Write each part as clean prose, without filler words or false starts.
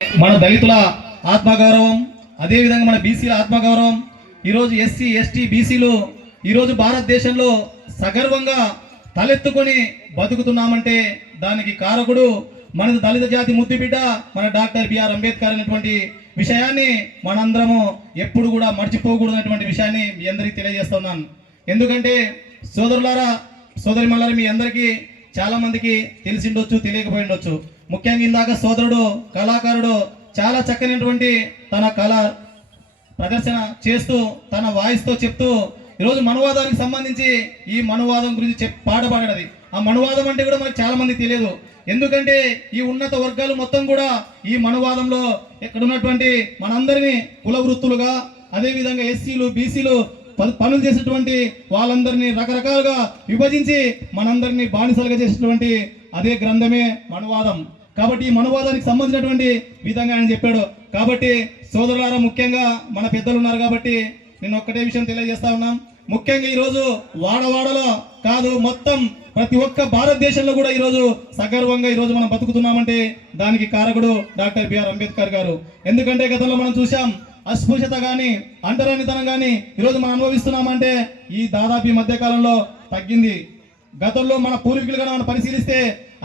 మన దళితుల ఆత్మగౌరవం, అదేవిధంగా మన బీసీల ఆత్మగౌరవం, ఈరోజు ఎస్సీ ఎస్టీ బీసీలు ఈరోజు భారతదేశంలో సగర్వంగా తలెత్తుకొని బతుకుతున్నామంటే దానికి కారకుడు మన దళిత జాతి ముద్దుబిడ్డ మన డాక్టర్ బిఆర్ అంబేద్కర్ అనేటువంటి విషయాన్ని మనందరము ఎప్పుడు కూడా మర్చిపోకూడదనేటువంటి విషయాన్ని మీ అందరికీ తెలియజేస్తున్నాను. ఎందుకంటే సోదరులారా సోదరిమల్లారా, మీ అందరికీ చాలా మందికి తెలిసిండొచ్చు, తెలియకపోయి ఉండొచ్చు. ముఖ్యంగా ఇందాక సోదరుడు కళాకారుడు చాలా చక్కనటువంటి తన కళ ప్రదర్శన చేస్తూ తన వాయిస్తో చెప్తూ ఈరోజు మనువాదానికి సంబంధించి ఈ మనువాదం గురించి పాట పాడేది. ఆ మనువాదం అంటే కూడా మనకు చాలా మంది తెలియదు. ఎందుకంటే ఈ ఉన్నత వర్గాలు మొత్తం కూడా ఈ మనువాదంలో ఇక్కడ ఉన్నటువంటి మనందరినీ కుల వృత్తులుగా, అదేవిధంగా ఎస్సీలు బీసీలు పనులు చేసేటువంటి వాళ్ళందరినీ రకరకాలుగా విభజించి మనందరినీ బానిసలుగా చేసేటువంటి అదే గ్రంథమే మనువాదం. కాబట్టి ఈ మనువాదానికి సంబంధించినటువంటి విధంగా ఆయన చెప్పాడు. కాబట్టి సోదరులారా, ముఖ్యంగా మన పెద్దలు ఉన్నారు కాబట్టి నేను ఒక్కటే విషయం తెలియజేస్తా ఉన్నాం. ముఖ్యంగా ఈరోజు వాడవాడలో కాదు, మొత్తం ప్రతి ఒక్క భారతదేశంలో కూడా ఈరోజు సగర్వంగా ఈరోజు మనం బతుకుతున్నామంటే దానికి కారకుడు డాక్టర్ బిఆర్ అంబేద్కర్ గారు. ఎందుకంటే గతంలో మనం చూసాం, అస్పృశ్యత కానీ అంటరానితనం కానీ ఈరోజు మనం అనుభవిస్తున్నామంటే ఈ దాదాపు మధ్య కాలంలో తగ్గింది. గతంలో మన పూర్వీకులుగా మనం పరిశీలిస్తే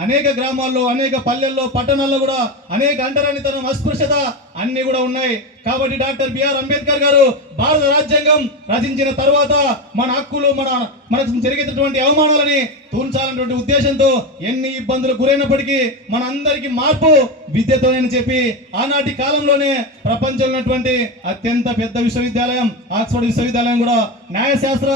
అనేక గ్రామాల్లో, అనేక పల్లెల్లో, పట్టణాల్లో కూడా అనేక అంటరానితనం, అస్పృశ్యత అన్ని కూడా ఉన్నాయి. కాబట్టి డాక్టర్ బిఆర్ అంబేద్కర్ గారు భారత రాజ్యాంగం రచించిన తర్వాత మన హక్కులు, మనకు జరిగేటటువంటి అవమానాలని తూల్చాలన్నటువంటి ఉద్దేశంతో ఎన్ని ఇబ్బందులు గురైనప్పటికీ మనందరికీ మార్పు విద్యతోనని చెప్పి ఆనాటి కాలంలోనే ప్రపంచంలో ఉన్నటువంటి అత్యంత పెద్ద విశ్వవిద్యాలయం ఆక్స్ఫర్డ్ విశ్వవిద్యాలయం కూడా న్యాయశాస్త్ర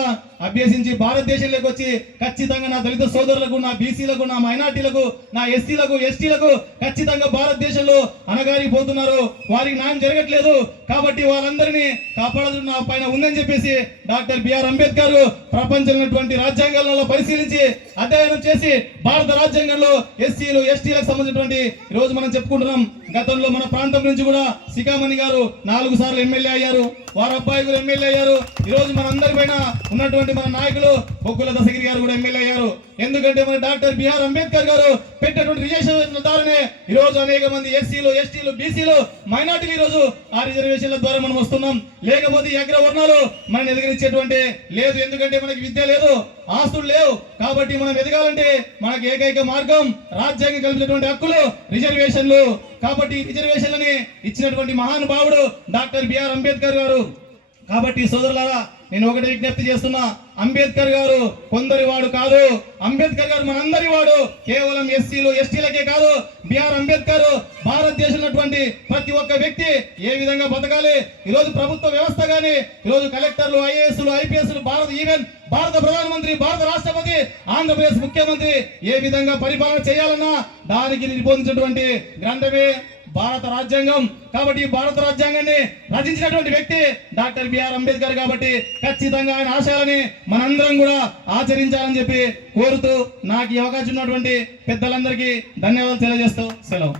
అభ్యసించి భారతదేశంలోకి వచ్చి ఖచ్చితంగా నా దళిత సోదరులకు, నా బీసీలకు, నా మైనార్టీలకు, నా ఎస్సీలకు ఎస్టీలకు ఖచ్చితంగా భారతదేశంలో అనగారిపోతున్నారు, వారికి న్యాయం జరగట్లేదు. కాబట్టి వాళ్ళందరినీ కాపాడాల్సిన నా పైన ఉందని చెప్పేసి డాక్టర్ బిఆర్ అంబేద్కర్ ప్రపంచంలో రాజ్యాంగాలలో పరిశీలించి అధ్యయనం చేసి భారత రాజ్యాంగంలో ఎస్సీలు ఎస్టీలకు సంబంధించినటువంటి ఈరోజు మనం చెప్పుకుంటున్నాం. గతంలో మన ప్రాంతం నుంచి కూడా శిఖామణి గారు 4 సార్లు ఎమ్మెల్యే అయ్యారు, వారి అబ్బాయి కూడా ఎమ్మెల్యే అయ్యారు. ఈరోజు మన అందరి పైన ఉన్నటువంటి మన నాయకులు బొగ్గుల దశగిరి గారు కూడా ఎమ్మెల్యే అయ్యారు. ఎందుకంటే మన డాక్టర్ బిఆర్ అంబేద్కర్ గారు పెట్టినటువంటి రిజర్వేషన్ల ద్వారానే ఈరోజు అనేక మంది ఎస్సీలు ఎస్టీలు బీసీలు మైనార్టీలు ఈరోజు ఆ రిజర్వేషన్ల ద్వారా మనం వస్తున్నాం. లేకపోతే అగ్రవర్ణాలు మనం ఎదిరించేటువంటి లేదు. ఎందుకంటే మనకి విద్య లేదు, ఆస్తులు లేవు. కాబట్టి మనం ఎదగాలంటే మనకి ఏకైక మార్గం రాజ్యాంగం కల్పించినటువంటి హక్కులు రిజర్వేషన్లు. కాబట్టి రిజర్వేషన్లని ఇచ్చినటువంటి మహానుభావుడు డాక్టర్ బిఆర్ అంబేద్కర్ గారు. కాబట్టి సోదరులారా, నేను ఒకటి విజ్ఞప్తి చేస్తున్నా, అంబేద్కర్ గారు కొందరి వాడు కాదు, అంబేద్కర్ గారు మనందరి వాడు. కేవలం ఎస్సీలు ఎస్టీలకే కాదు, బిఆర్ అంబేద్కర్ భారతదేశంలో ప్రతి ఒక్క వ్యక్తి ఏ విధంగా బతకాలి, ఈరోజు ప్రభుత్వ వ్యవస్థ కానీ, ఈరోజు కలెక్టర్లు, ఐఏఎస్లు, ఐపీఎస్లు, భారత ప్రధానమంత్రి, భారత రాష్ట్రపతి, ఆంధ్రప్రదేశ్ ముఖ్యమంత్రి ఏ విధంగా పరిపాలన చేయాలన్నా దానికి నిరూపించినటువంటి గ్రంథమే భారత రాజ్యాంగం. కాబట్టి భారత రాజ్యాంగాన్ని రచించినటువంటి వ్యక్తి డాక్టర్ బిఆర్ అంబేద్కర్. కాబట్టి ఖచ్చితంగా ఆయన ఆశయాలని మనందరం కూడా ఆచరించాలని చెప్పి కోరుతూ నాకు ఈ అవకాశం ఉన్నటువంటి పెద్దలందరికీ ధన్యవాదాలు తెలియజేస్తూ సెలవు.